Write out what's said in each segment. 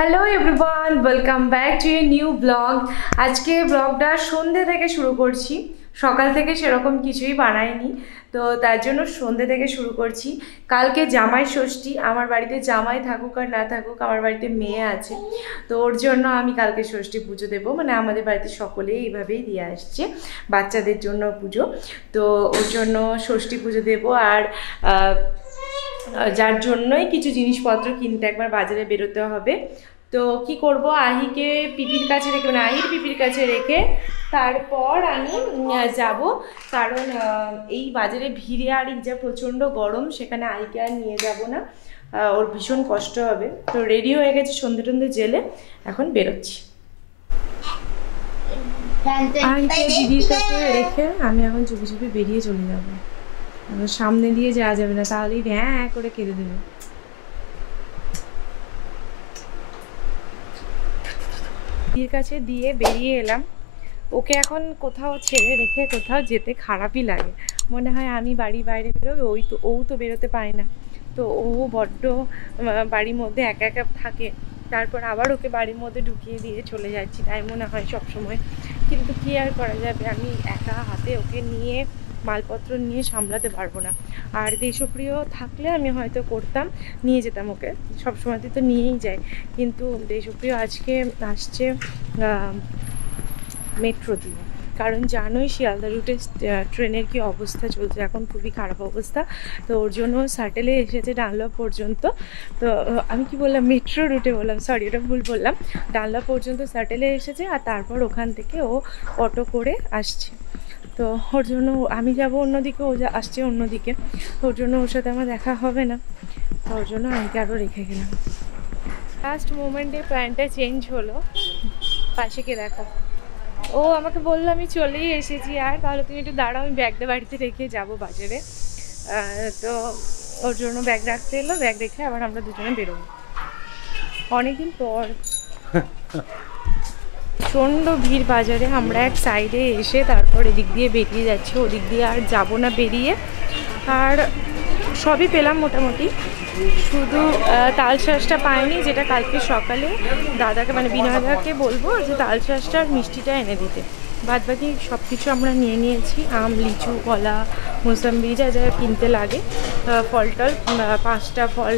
Hello everyone, welcome back to a new blog. আজকে ব্লগটা সন্ধ্যে থেকে শুরু করছি, সকাল থেকে সেরকম কিছুই বানাইনি, তো তার জন্য সন্ধ্যে থেকে শুরু করছি। কালকে জামাই ষষ্ঠী, আমার বাড়িতে জামাই থাকুক আর না থাকুক, আমার বাড়িতে মেয়ে আছে, তো ওর জন্য আমি কালকে ষষ্ঠী পুজো দেবো। মানে আমাদের বাড়িতে সকলেই এইভাবেই দিয়ে আসছে, বাচ্চাদের জন্য পুজো, তো ওর জন্য ষষ্ঠী পুজো দেবো। আর যার জন্যই কিছু জিনিসপত্র কিনতে একবার বাজারে বেরোতে হবে। তো কি করব, আহিকে পিপির কাছে রেখে, মানে আহির পিপির কাছে রেখে তারপর আমি যাব, কারণ এই বাজারে ভিড়ে আর যা প্রচণ্ড গরম, সেখানে আহিকে আর নিয়ে যাব না, ওর ভীষণ কষ্ট হবে। তো রেডি হয়ে গেছে, সন্ধে টন্ধে জেলে এখন বেরোচ্ছি। আহিকে দিদির কাছে রেখে আমি এখন চুপি চুপি বেরিয়ে চলে যাবো। সামনে দিয়ে যাওয়া যাবে না, তাহলেই হ্যাঁ করে কেঁদে দেবে। দিদির কাছে দিয়ে বেরিয়ে এলাম। ওকে এখন কোথাও ছেড়ে রেখে কোথাও যেতে খারাপই লাগে, মনে হয় আমি বাড়ির বাইরে বেরোই, ও তো বেরোতে পারে না, তো ও বড্ড বাড়ির মধ্যে একা একা থাকে, তারপর আবার ওকে বাড়ির মধ্যে ঢুকিয়ে দিয়ে চলে যাচ্ছি, তাই মনে হয় সবসময়। কিন্তু কি আর করা যাবে, আমি একা হাতে ওকে নিয়ে মালপত্র নিয়ে সামলাতে পারবো না। আর দেশপ্রিয় থাকলে আমি হয়তো করতাম, নিয়ে যেতাম ওকে, সবসময়তে তো নিয়েই যাই, কিন্তু দেশপ্রিয় আজকে আসছে মেট্রো দিয়ে, কারণ জানোই শিয়ালদা রুটে ট্রেনের কি অবস্থা চলছে এখন, খুবই খারাপ অবস্থা। তো ওর জন্য শাটেলে এসেছে ডানলপ পর্যন্ত, তো আমি কি বললাম, মেট্রো রুটে বললাম, সরি ওটা ভুল বললাম, ডানলপ পর্যন্ত শাটেলে এসেছে, আর তারপর ওখান থেকে ও অটো করে আসছে। তো ওর জন্য আমি যাব অন্যদিকে, ও আসছে অন্যদিকে, ওর জন্য ওর সাথে আমার দেখা হবে না, তো ওর জন্য আমি আরও রেখে গেলাম। লাস্ট মোমেন্টে প্ল্যানটা চেঞ্জ হলো, পাশেকে দেখা, ও আমাকে বললো আমি চলেই এসেছি, আর তাহলে তুমি একটু দাঁড়াও, আমি ব্যাগটা বাড়িতে রেখে যাব বাজারে। তো ওর জন্য ব্যাগ রাখতে এলো, ব্যাগ রেখে আবার আমরা দুজনে বেরোবো অনেকদিন পর। প্রচণ্ড ভিড় বাজারে, আমরা এক সাইডে এসে তারপর এদিক দিয়ে বেরিয়ে যাচ্ছি, ওদিক দিয়ে আর যাব না বেরিয়ে। আর সবই পেলাম মোটামুটি, শুধু তালশাঁসটা পাইনি, যেটা কালকে সকালে দাদাকে মানে বিনয়দাকে বলবো যে তালশাঁসটা আর মিষ্টিটা এনে দিতে, বাদ বাকি সব কিছু আমরা নিয়ে নিয়েছি, আম, লিচু, কলা, মোসাম্বি, যা যা কিনতে লাগে, ফল টল, 5টা ফল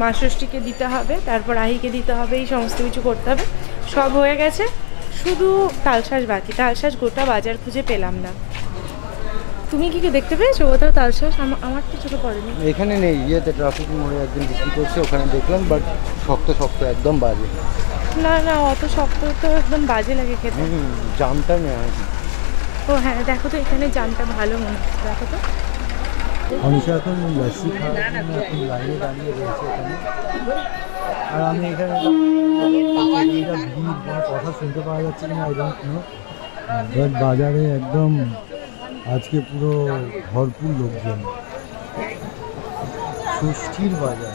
মা ষষ্ঠীকে দিতে হবে, তারপর আহিকে দিতে হবে, এই সমস্ত কিছু করতে হবে, সব হয়ে গেছে, শুধু তালশাঁস বাকি। তালশাঁস গোটা বাজার খুঁজে পেলাম না। তুমি কি দেখতে পেয়েছো কোথাও তালশাঁস? আমার তো চোখে পড়েনি। এখানে নেই, ইয়েতে ট্রাফিক মোড়ে একজন বিক্রি করছে, ওখানে দেখলাম, বাট শক্ত শক্ত একদম বাজে। না না, অত শক্ত তো একদম বাজে লাগে খেতে। জামটা নেই। ও হ্যাঁ, দেখো তো এখানে জামটা ভালো মনে হচ্ছে, দেখো তো। অনিশা এখন লস্যি খাওয়ার জন্য এখন লাইনে দাঁড়িয়ে রয়েছে এখানে, আর আমি এখানে ভিড়, কোনো কথা শুনতে পাওয়া যাচ্ছে কিনা আই ডোন্ট নো, বাট বাজারে একদম আজকে পুরো ভরপুর লোকজন, ষষ্ঠীর বাজার,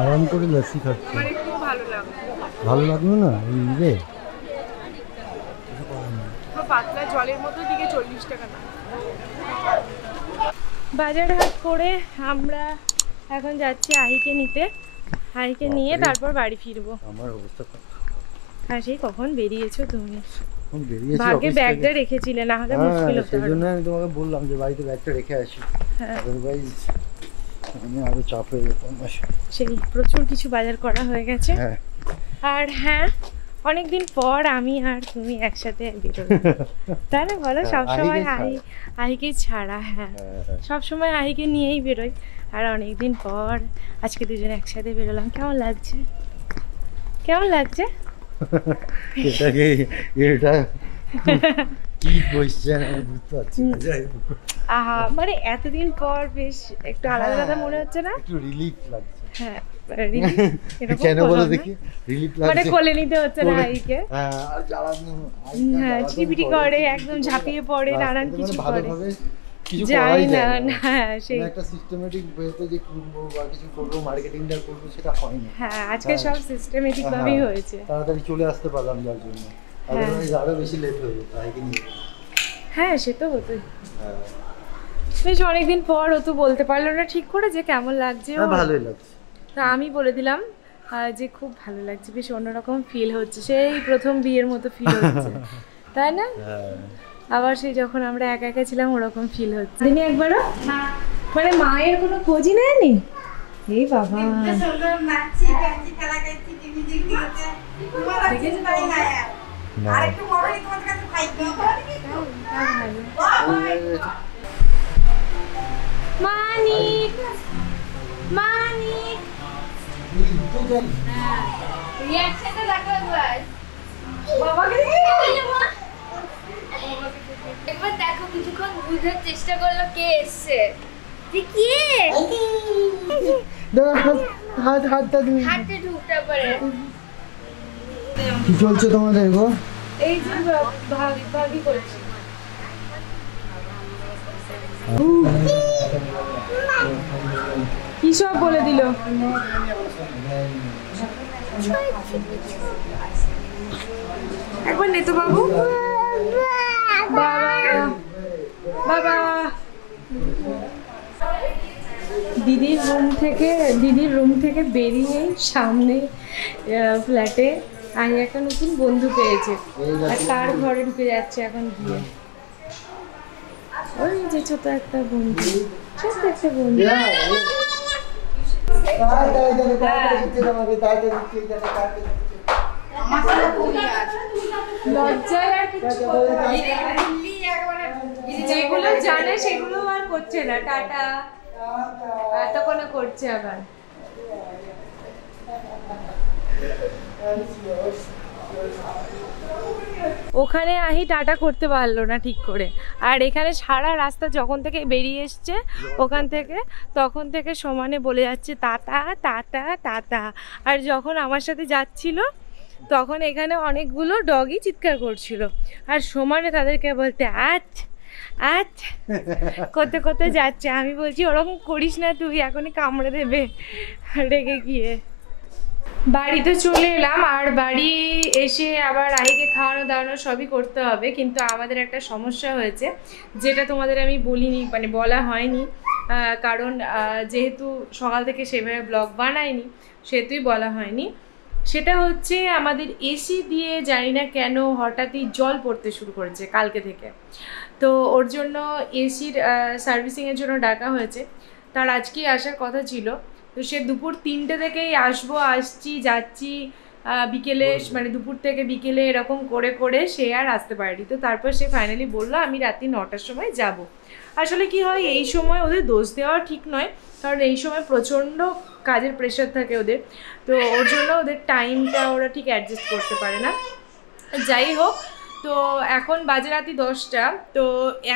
আরাম করে লস্যি খাচ্ছে। ভালো লাগলো না এই রে, পাতলা জলের মতো দিকে 40 টাকা না। বাজার হাট করে আমরা এখন যাচ্ছি আহিকে নিতে, আহিকে নিয়ে তারপর বাড়ি ফিরবো। আমার অবস্থা আর সেই কখন বেরিয়েছো তুমি? বেরিয়েছি, ভাগ্যে ব্যাগটা রেখেছিলে, না হলে মুশকিল হতো। সেই জন্য আমি তোমাকে বললাম যে বাড়িতে ব্যাগটা রেখে আসি, আদারওয়াইজ আমি আরো চাপ হয়ে যেতাম। সেই প্রচুর কিছু বাজার করা হয়ে গেছে। আর হ্যাঁ, অনেকদিন পর আমি আর তুমি একসাথে বেরোবো, তাই না বলো? সবসময় আহিকে ছাড়া, হ্যাঁ সবসময় আহিকে নিয়েই বেরোই, আর অনেকদিন পর আজকে দুজনে একসাথে বেরোলাম। কেমন লাগছে? কেমন লাগছে? এটা কি কোশ্চেন আমি বুঝতে পারছি না। আহা, মানে এতদিন পর বেশ একটু আলাদা আলাদা মনে হচ্ছে না? একটু রিলিফ লাগছে। হ্যাঁ, কেন বলো দেখি রিলিফ লাগছে? মানে কোলে নিতে হচ্ছে না আহিকে। হ্যাঁ, আর জ্বালানো, হ্যাঁ, চিপিটি করে, একদম ঝাঁপিয়ে পড়ে, নানান কিছু করে, কিছু যায় না। হ্যাঁ, সেই একটা সিস্টেমেটিক ওয়েতে যে করবো বা কিছু করবো, মার্কেটিংটা করবো, সেটা হয় না। হ্যাঁ, আজকে সব সিস্টেমেটিক ভাবেই হয়েছে। তাড়াতাড়ি চলে আসতে পারলাম যার জন্য, আদারওয়াইজ আরো বেশি লেট হয়ে যেত আইকে নিয়ে। হ্যাঁ, সে তো হতোই। বেশ অনেকদিন পর ও তো বলতে পারলো না ঠিক করে যে কেমন লাগছে। ভালোই লাগছে। তো আমি বলে দিলাম যে খুব ভালো লাগছে, বেশ অন্যরকম ফিল হচ্ছে, সেই প্রথম বিয়ের মতো ফিল হচ্ছে, তাই না? আবার সেই যখন আমরা একা একা ছিলাম ওরকম ফিল হচ্ছে। দিনে একবারও মানে মায়ের কোনো খোঁজই নেয়নি। এই বাবা, মানিক মানিক একবার দেখো কিছুক্ষণ বুঝার চেষ্টা করলো কে এসছে, যে কে হাতটা হাতে ঢুকতে পারে। কি চলছে তোমাদের গো? এই যে ভাগি করছি। কি সব বলে দিল? একবার নেতো বাবু, বাবা বাবা। দিদির রুম থেকে বেরিয়েই সামনে ফ্ল্যাটে আমি একটা নতুন বন্ধু পেয়েছে, আর তার ঘরে ঢুকে যাচ্ছে এখন গিয়ে। ওই যে ছোট একটা বন্ধু, লজ্জায় আর কিছু যেগুলো জানে সেগুলো আর করছে না, টাটা এতক্ষণে করছে আবার। ওখানে আহি টাটা করতে পারলো না ঠিক করে, আর এখানে সারা রাস্তা যখন থেকে বেরিয়ে এসছে ওখান থেকে তখন থেকে সমানে বলে যাচ্ছে টাটা টাটা টাটা। আর যখন আমার সাথে যাচ্ছিল তখন এখানে অনেকগুলো ডগই চিৎকার করছিল, আর সমানে তাদেরকে বলতে আচ আচ করতে করতে যাচ্ছে। আমি বলছি ওরকম করিস না তুই, এখনই কামড়ে দেবে রেগে গিয়ে। বাড়িতে চলে এলাম, আর বাড়ি এসে আবার আহিকে খাওয়ানো দাওয়ানো সবই করতে হবে, কিন্তু আমাদের একটা সমস্যা হয়েছে যেটা তোমাদের আমি বলিনি, মানে বলা হয়নি, কারণ যেহেতু সকাল থেকে সেভাবে ব্লগ বানাইনি সেহেতুই বলা হয়নি। সেটা হচ্ছে আমাদের এসি দিয়ে জানি না কেন হঠাৎই জল পড়তে শুরু করেছে কালকে থেকে। তো ওর জন্য এসির সার্ভিসিংয়ের জন্য ডাকা হয়েছে, তার আজকেই আসার কথা ছিল। তো সে দুপুর 3টে থেকেই আসছি যাচ্ছি, বিকেলে মানে দুপুর থেকে বিকেলে এরকম করে করে সে আর আসতে পারেনি। তো তারপর সে ফাইনালি বললো আমি রাত্রি 9টার সময় যাব। আসলে কি হয়, এই সময় ওদের দোষ দেওয়া ঠিক নয়, কারণ এই সময় প্রচণ্ড কাজের প্রেশার থাকে ওদের, তো ওর জন্য ওদের টাইমটা ওরা ঠিক অ্যাডজাস্ট করতে পারে না। যাই হোক, তো এখন বাজে রাত্রি 10টা, তো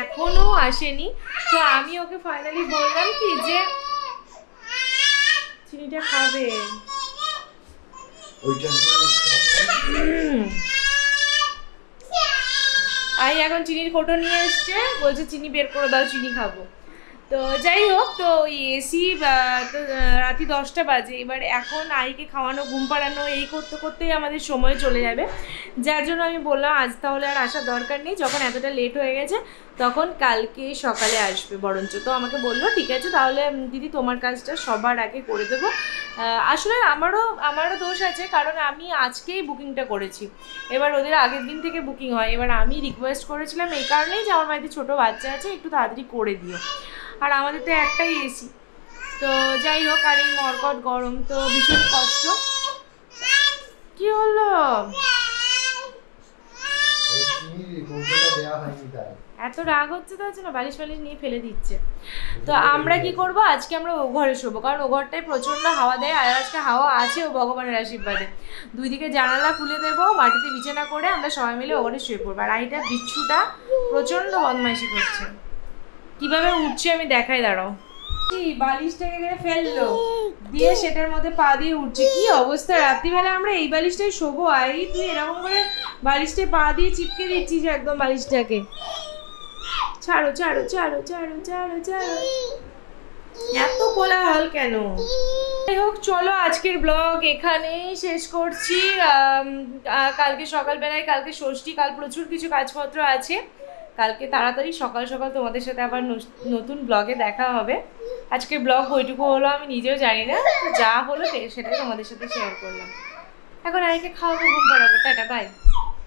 এখনও আসেনি। তো আমি ওকে ফাইনালি বললাম কি যে চিনিটা খাবে, আই এখন চিনির কোটো নিয়ে এসছে, বলছে চিনি বের করে দাও, চিনি খাবো। তো যাই হোক, তো ওই এসি তো রাত্রি 10টা বাজে, এবার এখন আইকে খাওয়ানো ঘুম পাড়ানো এই করতে করতেই আমাদের সময় চলে যাবে, যার জন্য আমি বললাম আজ তাহলে আর আসার দরকার নেই, যখন এতটা লেট হয়ে গেছে তখন কালকে সকালে আসবে বরঞ্চ। তো আমাকে বললো ঠিক আছে তাহলে দিদি তোমার কাজটা সবার আগে করে দেবো। আসলে আমারও দোষ আছে, কারণ আমি আজকেই বুকিংটা করেছি, এবার ওদের আগের দিন থেকে বুকিং হয়, এবার আমি রিকোয়েস্ট করেছিলাম এই কারণেই যে আমার বাড়িতে ছোটো বাচ্চা আছে একটু তাড়াতাড়ি করে দিও, আর আমাদের তো একটাই এসি। তো যাই হোক, আর এই মরকট গরম তো ভীষণ কষ্ট। কি হলো, এত রাগ হচ্ছে তার জন্য বালিশ ফালিশ নিয়ে ফেলে দিচ্ছে। তো আমরা কি করব, আজকে আমরা ও ঘরে শোবো, কারণ ও ঘরটায় প্রচণ্ড হাওয়া দেয়, আর আজকে হাওয়া আছে ও ভগবানের আশীর্বাদে। দুই দিকে জানালা খুলে দেবো, মাটিতে বিছানা করে আমরা সবাই মিলে ও ঘরে শুয়ে পড়বো। আর এইটা বিচ্ছুটা প্রচণ্ড বদমাইশি করছে, কিভাবে উঠছে আমি দেখাই, দাঁড়াও। বালিশটাকে ফেললো দিয়ে সেটার মধ্যে পা দিয়ে উঠছে, কি অবস্থা। রাত্রিবেলা আমরা এই বালিশটাই শোবো, আই তুই এরকম করে বালিশটায় পা দিয়ে চিপকে দিচ্ছিস একদম বালিশটাকে। ছাড়ো ছাড়ো ছাড়ো ছাড়ো ছাড়ো ছাড়ো, এত কোলাহল কেন। যাই হোক, চলো আজকের ব্লগ এখানেই শেষ করছি। কালকে সকালবেলায়, কালকে ষষ্ঠী, কাল প্রচুর কিছু কাজপত্র আছে, কালকে তাড়াতাড়ি সকাল সকাল তোমাদের সাথে আবার নতুন ব্লগে দেখা হবে। আজকের ব্লগ ওইটুকু হলো, আমি নিজেও জানি না, তো যা হলো সেটাই তোমাদের সাথে শেয়ার করলাম। এখন আইকে খাওয়াবো, ঘুম পাড়াবো, টাটা বাই।